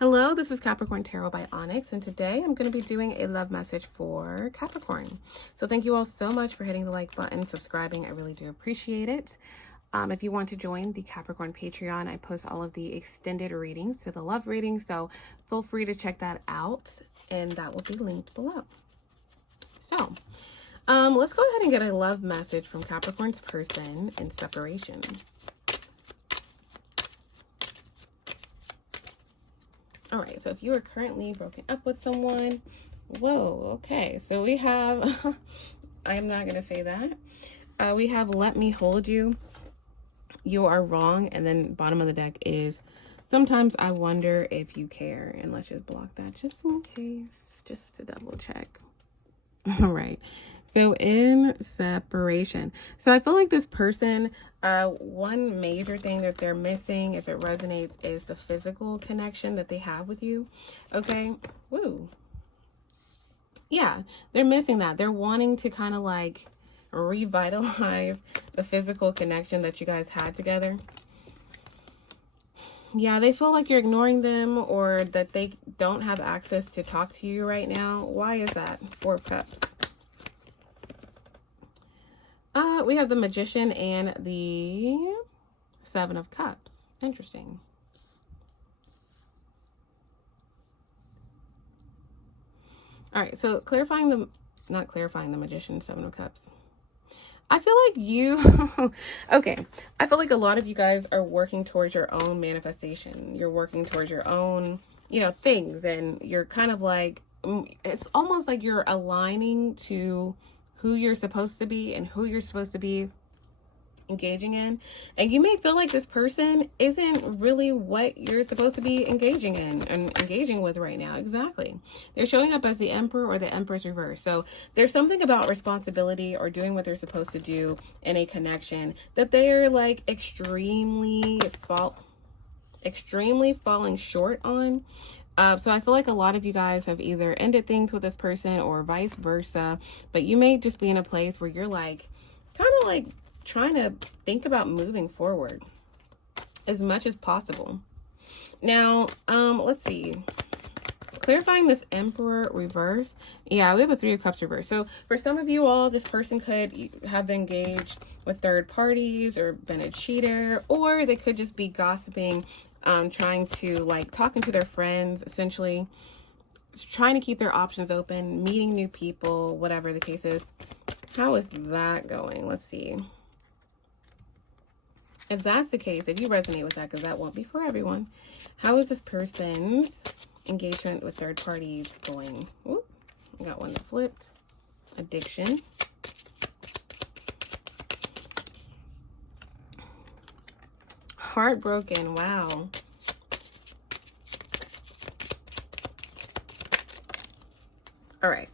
Hello, this is Capricorn Tarot by Onyx, and today I'm going to be doing a love message for Capricorn. So thank you all so much for hitting the like button, subscribing. I really do appreciate it. If you want to join the Capricorn Patreon, I post all of the extended readings to the love reading, so feel free to check that out, and that will be linked below. So, let's go ahead and get a love message from Capricorn's person in separation. All right, so if you are currently broken up with someone, whoa, okay. So we have, I'm not going to say that. We have let me hold you. You are wrong. And then bottom of the deck is sometimes I wonder if you care. And let's just block that just in case, just to double check. All right. So in separation. So I feel like this person, one major thing that they're missing, if it resonates, is the physical connection that they have with you. Okay. Woo. Yeah, they're missing that. They're wanting to kind of like revitalize the physical connection that you guys had together. Yeah, they feel like you're ignoring them or that they don't have access to talk to you right now. Why is that? Four of Cups. We have the Magician and the Seven of Cups. Interesting. All right, so not clarifying the Magician, Seven of Cups. I feel like you, okay, I feel like a lot of you guys are working towards your own manifestation. You're working towards your own, things, and you're kind of like, it's almost like you're aligning to who you're supposed to be and who you're supposed to be engaging in. And you may feel like this person isn't really what you're supposed to be engaging in and engaging with right now. Exactly. They're showing up as the Emperor or the Empress reverse. So there's something about responsibility or doing what they're supposed to do in a connection that they're like extremely falling short on. So I feel like a lot of you guys have either ended things with this person or vice versa, but you may just be in a place where you're like, kind of like trying to think about moving forward as much as possible. Now, let's see. Clarifying this Emperor reverse. Yeah, we have a Three of Cups reverse. So for some of you all, this person could have engaged with third parties or been a cheater, or they could just be gossiping, trying to like talking to their friends, essentially trying to keep their options open, meeting new people, whatever the case is. How is that going? Let's see. If that's the case, if you resonate with that, because that won't be for everyone, how is this person's engagement with third parties going? Oop, I got one that flipped. Addiction. Heartbroken. Wow. All right.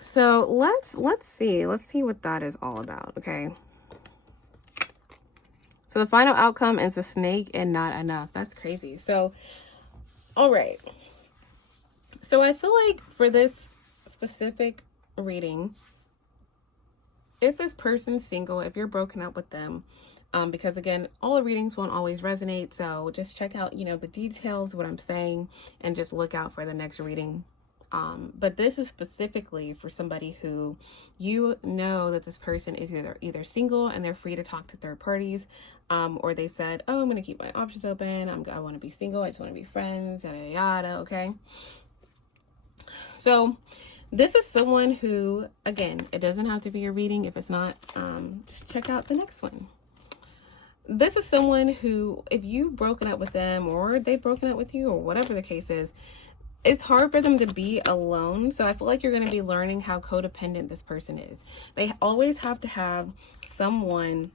So let's see what that is all about. Okay. So the final outcome is a snake and not enough. That's crazy. So, all right. So I feel like for this specific reading, if this person's single, if you're broken up with them, because again, all the readings won't always resonate. So just check out, the details, what I'm saying, and just look out for the next reading. But this is specifically for somebody who that this person is either single and they're free to talk to third parties, or they said, oh, I'm going to keep my options open. I want to be single. I just want to be friends, yada, yada. Okay. So this is someone who, again, it doesn't have to be a reading. If it's not, just check out the next one. This is someone who, if you've broken up with them or they've broken up with you or whatever the case is, it's hard for them to be alone. So I feel like you're going to be learning how codependent this person is. They always have to have someone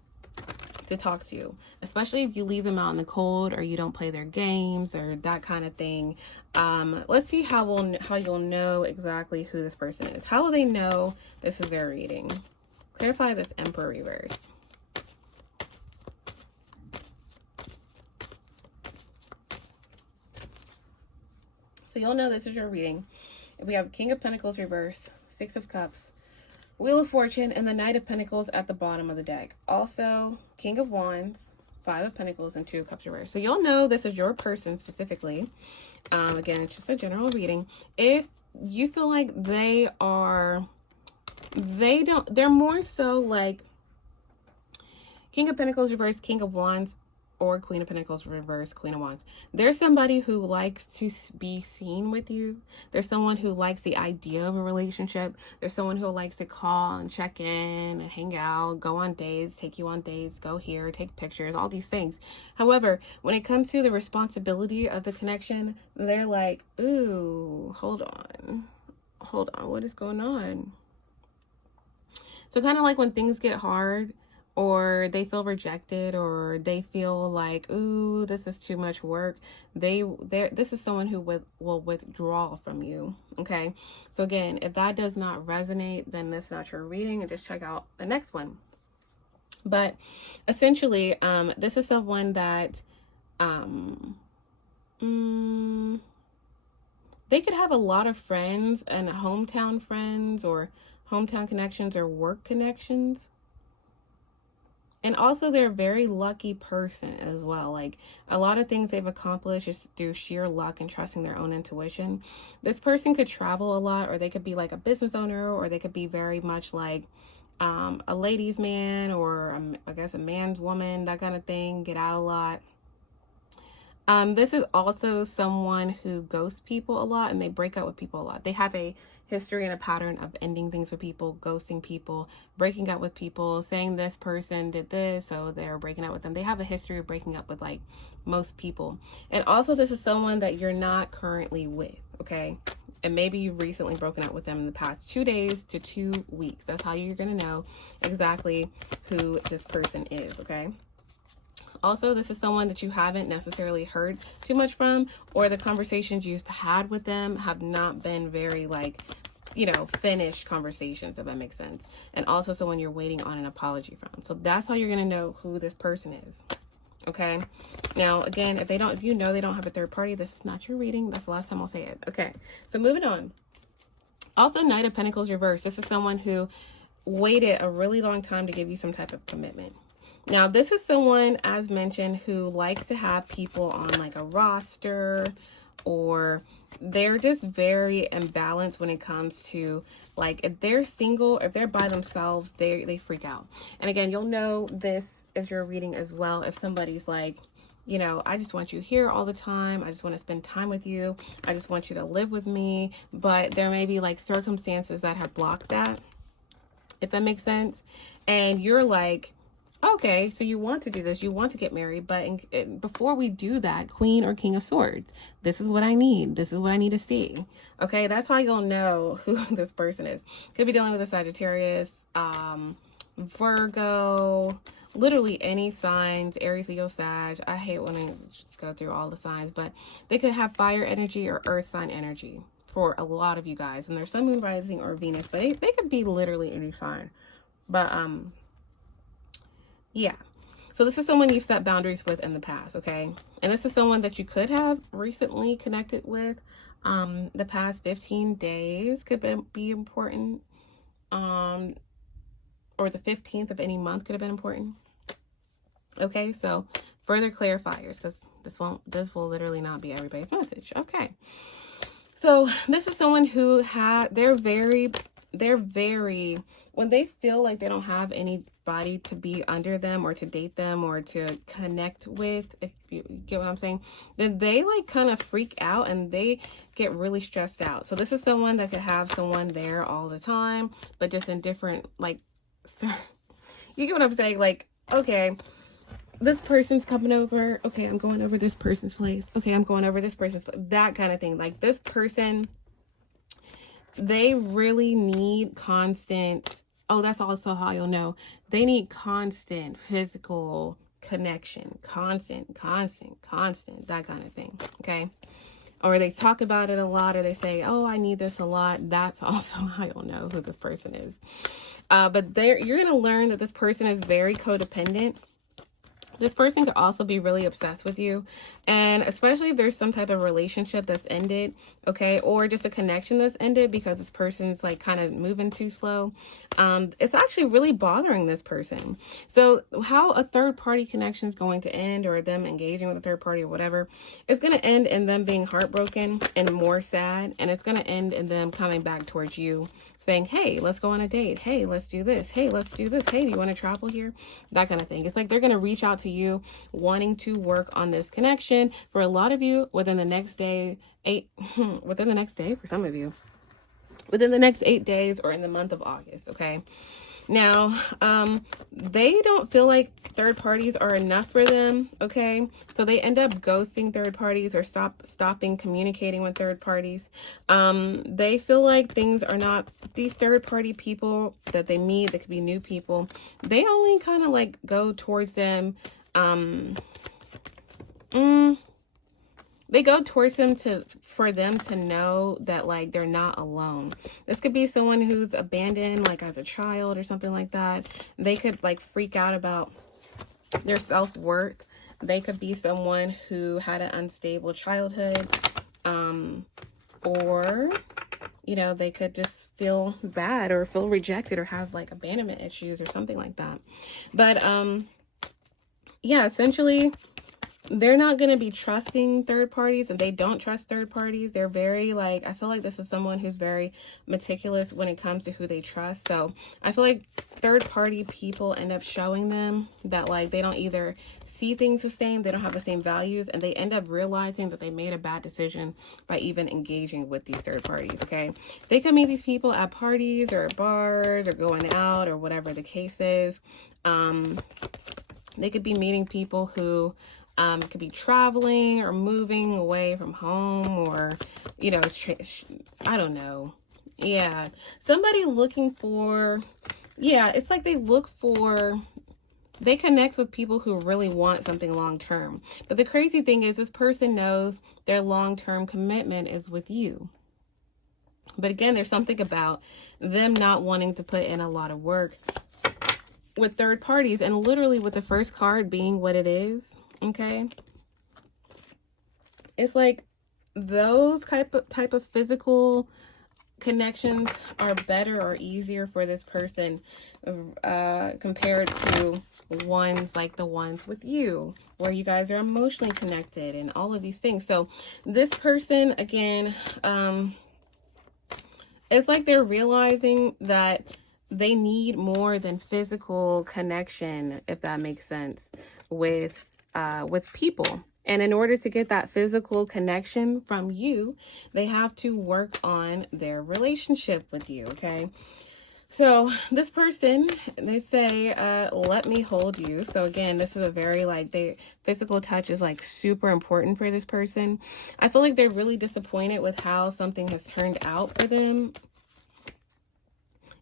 to talk to, especially if you leave them out in the cold or you don't play their games or that kind of thing. Let's see how you'll know exactly who this person is. How will they know this is their reading? Clarify this Emperor reverse. So you'll know this is your reading. If we have King of Pentacles reverse, Six of Cups, Wheel of Fortune, and the Knight of Pentacles at the bottom of the deck. Also, King of Wands, Five of Pentacles and Two of Cups reversed. So you'll know this is your person specifically. Again, it's just a general reading. If you feel like they're more so like King of Pentacles reversed, King of Wands, or Queen of Pentacles reversed, Queen of Wands. There's somebody who likes to be seen with you. There's someone who likes the idea of a relationship. There's someone who likes to call and check in and hang out, go on dates, take you on dates, go here, take pictures, all these things. However, when it comes to the responsibility of the connection, they're like, ooh, hold on, what is going on? So kind of like when things get hard, or they feel rejected, or they feel like, ooh, this is too much work, this is someone who will withdraw from you. Okay, so again, if that does not resonate, then that's not your reading, and just check out the next one. But essentially, this is someone that they could have a lot of friends, and hometown friends, or hometown connections, or work connections. And also, they're a very lucky person as well. Like, a lot of things they've accomplished is through sheer luck and trusting their own intuition. This person could travel a lot, or they could be like a business owner, or they could be very much like a ladies' man, or I guess a man's woman, that kind of thing. Get out a lot. This is also someone who ghosts people a lot, and they break up with people a lot. They have a history and a pattern of ending things with people, ghosting people, breaking up with people, saying this person did this, so they're breaking up with them. They have a history of breaking up with like most people. And also, this is someone that you're not currently with, okay? And maybe you've recently broken up with them in the past 2 days to 2 weeks. That's how you're going to know exactly who this person is, okay? Also, this is someone that you haven't necessarily heard too much from, or the conversations you've had with them have not been very, like, you know, finished conversations, if that makes sense. And also someone you're waiting on an apology from. So that's how you're going to know who this person is. Okay. Now, again, if you know they don't have a third party, this is not your reading. That's the last time I'll say it. Okay. So moving on. Also, Knight of Pentacles reversed. This is someone who waited a really long time to give you some type of commitment. Now, this is someone, as mentioned, who likes to have people on like a roster, or they're just very imbalanced when it comes to, like, if they're single, if they're by themselves, they freak out. And again, you'll know this is your reading as well if somebody's like, you know, I just want you here all the time. I just want to spend time with you. I just want you to live with me. But there may be like circumstances that have blocked that, if that makes sense. And you're like, okay, so you want to do this, you want to get married, but before we do that, Queen or King of Swords, this is what I need. This is what I need to see. Okay, that's how you'll know who this person is. Could be dealing with a Sagittarius, Virgo, literally any signs, Aries, Leo, Sag. I hate when I just go through all the signs, but they could have fire energy or earth sign energy for a lot of you guys. And there's Sun, Moon, Rising, or Venus, but they could be literally any sign. But, yeah, so this is someone you've set boundaries with in the past, okay? And this is someone that you could have recently connected with. The past 15 days could be important. Or the 15th of any month could have been important. Okay, so further clarifiers, because this will literally not be everybody's message. Okay, so this is someone who they're very, when they feel like they don't have anybody to be under them, or to date them, or to connect with, if you get what I'm saying, then they like kind of freak out and they get really stressed out. So this is someone that could have someone there all the time, but just in different, like, you get what I'm saying? Like, okay, this person's coming over. Okay, I'm going over this person's place. Okay, I'm going over this person's place. That kind of thing. Like, this person, they really need constant, that's also how you'll know. They need constant physical connection. Constant, that kind of thing. Okay. Or they talk about it a lot, or they say, oh, I need this a lot. That's also how you'll know who this person is. But you're going to learn that this person is very codependent. This person could also be really obsessed with you, and especially if there's some type of relationship that's ended, okay, or just a connection that's ended because this person's like kind of moving too slow. It's actually really bothering this person. So how a third party connection is going to end, or them engaging with a third party or whatever, it's going to end in them being heartbroken and more sad, and it's going to end in them coming back towards you saying, hey, let's go on a date. Hey, let's do this. Hey, let's do this. Hey, do you want to travel here? That kind of thing. It's like they're going to reach out to you wanting to work on this connection. For a lot of you, within the next day, within the next day, for some of you, within the next 8 days, or in the month of August, okay? Now, they don't feel like third parties are enough for them, okay? So they end up ghosting third parties, or stopping communicating with third parties. They feel like things are not, these third party people that they meet, that could be new people, they only kind of like go towards them, they go towards them for them to know that like they're not alone. This could be someone who's abandoned like as a child or something like that. They could like freak out about their self-worth. They could be someone who had an unstable childhood, or you know, they could just feel bad or feel rejected or have like abandonment issues or something like that. But yeah, essentially they're not going to be trusting third parties, and they don't trust third parties. They're very like, I feel like this is someone who's very meticulous when it comes to who they trust. So I feel like third party people end up showing them that like they don't either see things the same, they don't have the same values, and they end up realizing that they made a bad decision by even engaging with these third parties, okay? They could meet these people at parties or bars or going out or whatever the case is. They could be meeting people who could be traveling or moving away from home, or, you know, I don't know. Yeah. Somebody looking for, yeah, it's like they connect with people who really want something long term. But the crazy thing is, this person knows their long-term commitment is with you. But again, there's something about them not wanting to put in a lot of work with third parties, and literally with the first card being what it is. Okay, it's like those type of physical connections are better or easier for this person compared to ones like the ones with you, where you guys are emotionally connected and all of these things. So this person, again, it's like they're realizing that they need more than physical connection, if that makes sense, with people. And in order to get that physical connection from you, they have to work on their relationship with you, okay? So this person, they say, let me hold you. So again, this is a very like, physical touch is like super important for this person. I feel like they're really disappointed with how something has turned out for them,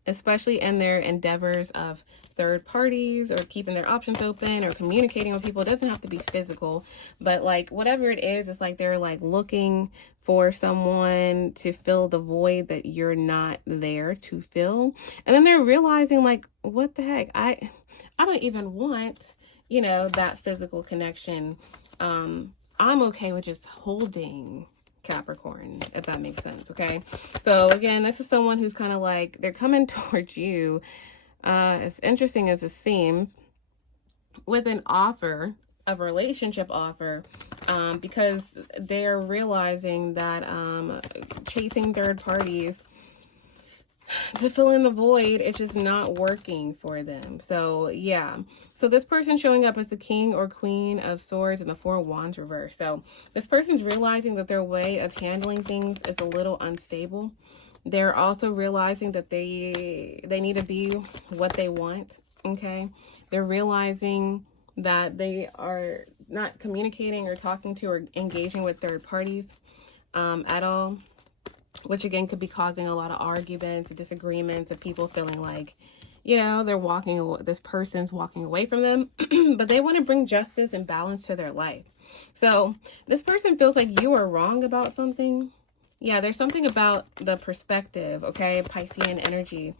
especially in their endeavors of third parties, or keeping their options open, or communicating with people. It doesn't have to be physical, but like whatever it is, it's like they're like looking for someone to fill the void that you're not there to fill. And then they're realizing like, what the heck, I don't even want, you know, that physical connection. I'm okay with just holding Capricorn, if that makes sense. Okay, so again, this is someone who's kind of like, they're coming towards you, as interesting as it seems, with an offer, a relationship offer, because they're realizing that chasing third parties to fill in the void, it's just not working for them. So yeah, so this person showing up as the King or Queen of Swords and the Four of Wands reverse. So this person's realizing that their way of handling things is a little unstable. They're also realizing that they need to be what they want, okay? They're realizing that they are not communicating or talking to or engaging with third parties at all, which again could be causing a lot of arguments, disagreements, and people feeling like, you know, they're walking away, this person's walking away from them, but they want to bring justice and balance to their life. So this person feels like you are wrong about something. Yeah, there's something about the perspective, okay? Piscean energy.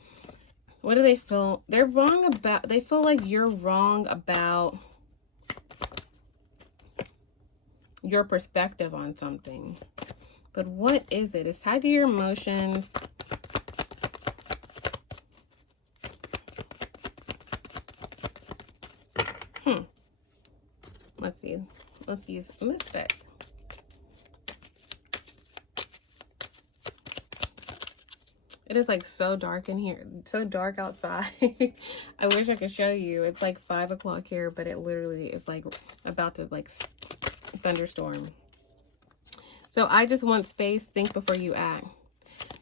What do they feel? They're wrong about, they feel like you're wrong about your perspective on something. But what is it? It's tied to your emotions. Let's see. Let's use this deck. It is like so dark in here, so dark outside. I wish I could show you. It's like 5 o'clock here, but it literally is like about to like thunderstorm. So I just want space. Think before you act.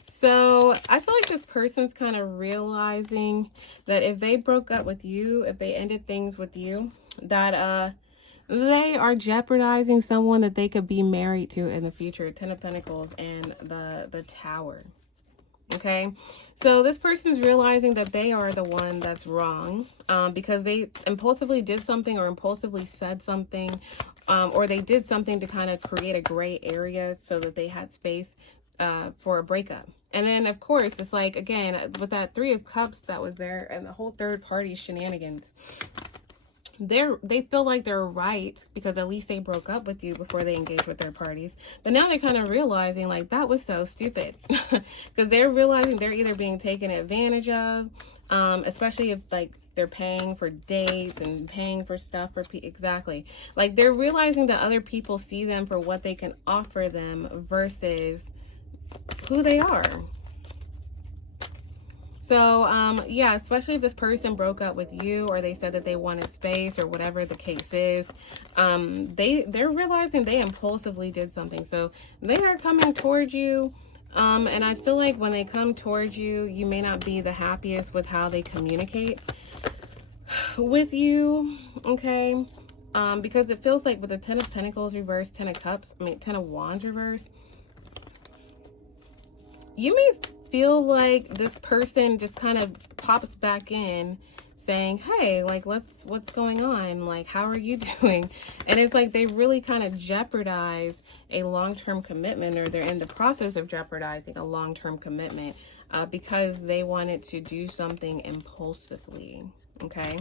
So I feel like this person's kind of realizing that if they broke up with you, if they ended things with you, that they are jeopardizing someone that they could be married to in the future. 10 of Pentacles and the Tower. Okay, so this person's realizing that they are the one that's wrong because they impulsively did something or impulsively said something, or they did something to kind of create a gray area so that they had space for a breakup. And then, of course, it's like, again, with that 3 of Cups that was there and the whole third party shenanigans, they feel like they're right because at least they broke up with you before they engaged with third parties. But now they're kind of realizing like that was so stupid because they're realizing they're either being taken advantage of, especially if like they're paying for dates and paying for stuff for exactly, like they're realizing that other people see them for what they can offer them versus who they are. So, yeah, especially if this person broke up with you or they said that they wanted space or whatever the case is, they're realizing they impulsively did something. So they are coming towards you. And I feel like when they come towards you, you may not be the happiest with how they communicate with you. Okay. Because it feels like with the 10 of Pentacles reverse, 10 of Cups, 10 of Wands reverse, you may feel like this person just kind of pops back in saying, hey, like, what's going on? Like, how are you doing? And it's like they really kind of jeopardize a long-term commitment, or they're in the process of jeopardizing a long-term commitment because they wanted to do something impulsively. Okay.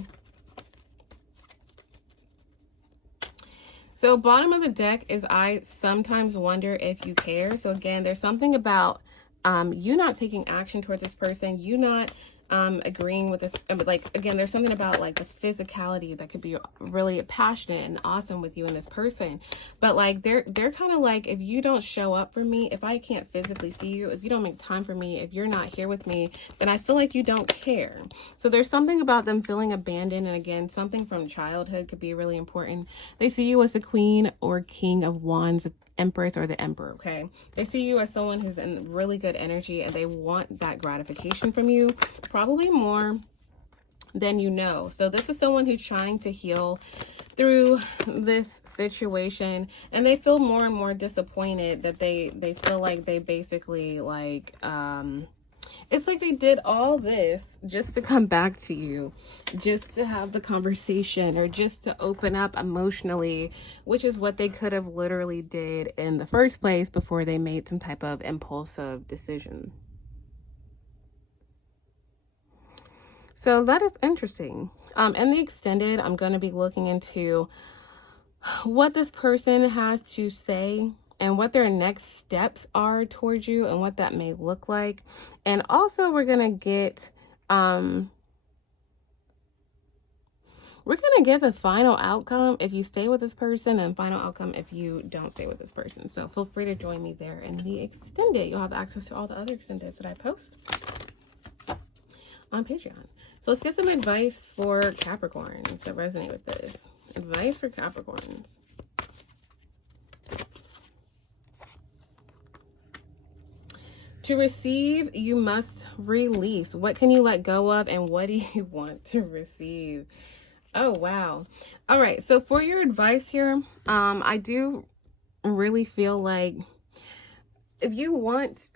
So bottom of the deck is I sometimes wonder if you care. So again, there's something about you not taking action towards this person, you not agreeing with this, but like again, there's something about like the physicality that could be really passionate and awesome with you and this person, but like they're kind of like, if you don't show up for me, if I can't physically see you, if you don't make time for me, if you're not here with me, then I feel like you don't care. So there's something about them feeling abandoned, and again, something from childhood could be really important. They see you as the Queen or King of Wands, Empress, or the Emperor. Okay, they see you as someone who's in really good energy and they want that gratification from you, probably more than you know. So this is someone who's trying to heal through this situation, and they feel more and more disappointed that they feel like they basically like it's like they did all this just to come back to you, just to have the conversation, or just to open up emotionally, which is what they could have literally did in the first place before they made some type of impulsive decision. So that is interesting. In the extended, I'm going to be looking into what this person has to say and what their next steps are towards you and what that may look like. And also we're going to get the final outcome if you stay with this person, and final outcome if you don't stay with this person. So feel free to join me there in the extended. You'll have access to all the other extendeds that I post on Patreon. So let's get some advice for Capricorns that resonate with this. Advice for Capricorns. To receive, you must release. What can you let go of, and what do you want to receive? Oh, wow. All right. So for your advice here, I do really feel like if you want,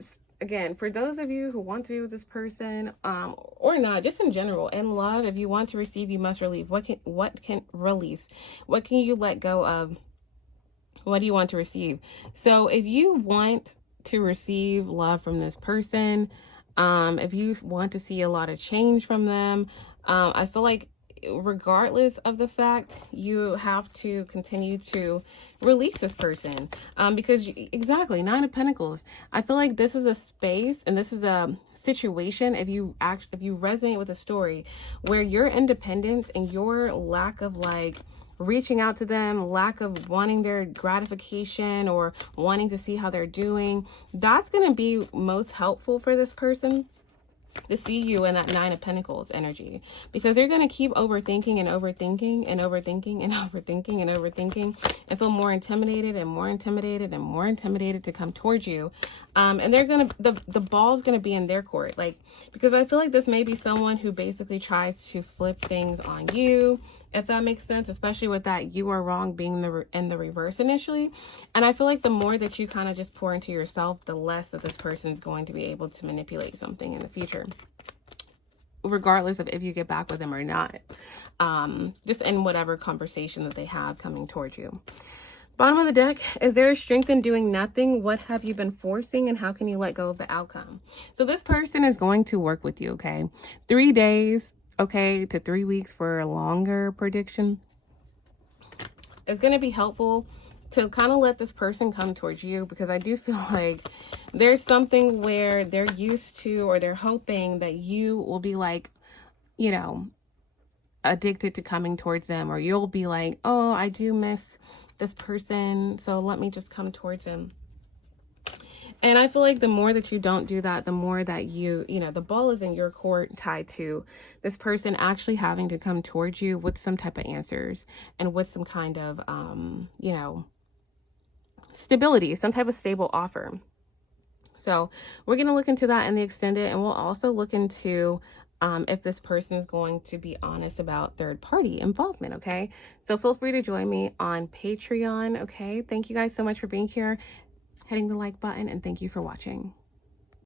again, for those of you who want to be with this person, or not, just in general, in love, if you want to receive, you must release. What can release? What can you let go of? What do you want to receive? So if you want to receive love from this person, if you want to see a lot of change from them, I feel like regardless of the fact, you have to continue to release this person, because exactly, Nine of Pentacles, I feel like this is a space and this is a situation, if you resonate with a story where your independence and your lack of like reaching out to them, lack of wanting their gratification or wanting to see how they're doing, that's going to be most helpful for this person to see you in that Nine of Pentacles energy, because they're going to keep overthinking and overthinking and overthinking and overthinking and overthinking and feel more intimidated and more intimidated and more intimidated to come towards you. And they're going to, the ball's going to be in their court. Like, because I feel like this may be someone who basically tries to flip things on you, if that makes sense, especially with that you are wrong being in the reverse initially. And I feel like the more that you kind of just pour into yourself, the less that this person is going to be able to manipulate something in the future, regardless of if you get back with them or not, just in whatever conversation that they have coming towards you. Bottom of the deck, is there a strength in doing nothing? What have you been forcing and how can you let go of the outcome? So this person is going to work with you, okay? 3 days, okay, to 3 weeks for a longer prediction. It's going to be helpful to kind of let this person come towards you, because I do feel like there's something where they're used to, or they're hoping that you will be like, you know, addicted to coming towards them, or you'll be like, oh, I do miss this person, so let me just come towards him. And I feel like the more that you don't do that, the more that you know, the ball is in your court, tied to this person actually having to come towards you with some type of answers and with some kind of, you know, stability, some type of stable offer. So we're going to look into that in the extended, and we'll also look into if this person is going to be honest about third party involvement. Okay, so feel free to join me on Patreon. Okay, thank you guys so much for being here, hitting the like button, and thank you for watching.